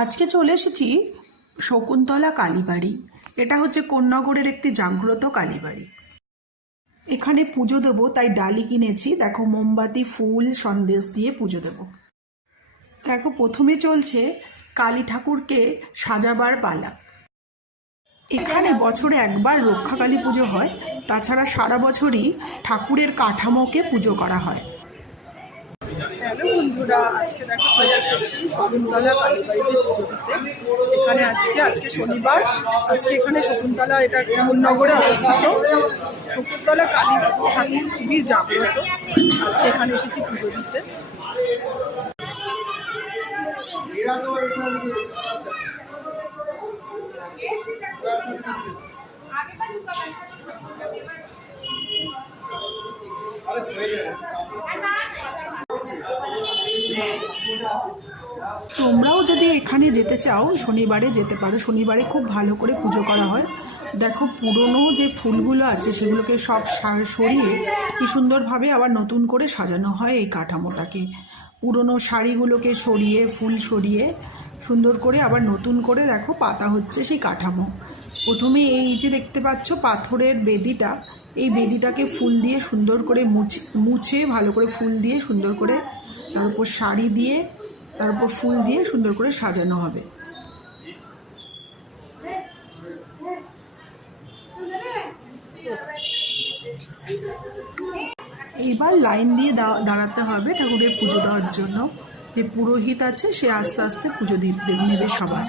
আজকে চলে এসেছি শকুন্তলা কালীবাড়ি। এটা হচ্ছে কোন্নগরের একটি জাগ্রত কালীবাড়ি। এখানে পুজো দেবো তাই ডালি কিনেছি। দেখো, মোমবাতি, ফুল, সন্দেশ দিয়ে পুজো দেব। দেখো, প্রথমে চলছে কালী ঠাকুরকে সাজাবার পালা। এখানে বছরে একবার রক্ষাকালী পুজো হয়, তাছাড়া সারা বছরই ঠাকুরের কাঠামোকে পুজো করা হয়। হ্যালো বন্ধুরা, আজকে দেখো চলে এসেছি শকুন্তলা কালীবাড়িতে পুজো দিতে। এখানে আজকে শনিবার। আজকে এখানে শকুন্তলা, এটা কোন্নগরে অবস্থিত। শকুন্তলা কালী ঠাকুর খুবই জাগ্রত। আজকে এখানে এসেছি পুজো দিতে। তোমরাও যদি এখানে যেতে চাও শনিবারে যেতে পারো। শনিবারে খুব ভালো করে পুজো করা হয়। দেখো, পুরনো যে ফুলগুলো আছে সেগুলোকে সব সরিয়ে কি সুন্দরভাবে আবার নতুন করে সাজানো হয় এই কাঠামোটাকে। পুরনো শাড়িগুলোকে সরিয়ে, ফুল সরিয়ে সুন্দর করে আবার নতুন করে দেখো পাতা হচ্ছে সেই কাঠামো। প্রথমে এই যে দেখতে পাচ্ছ পাথরের বেদিটা, এই বেদিটাকে ফুল দিয়ে সুন্দর করে মুছে ভালো করে ফুল দিয়ে সুন্দর করে, তার উপর শাড়ি দিয়ে, তার উপর ফুল দিয়ে সুন্দর করে সাজানো হবে। এইবার লাইন দিয়ে দাঁড়াতে হবে ঠাকুরের পুজো দেওয়ার জন্য। যে পুরোহিত আছে সে আস্তে আস্তে পুজো নেবে সবার।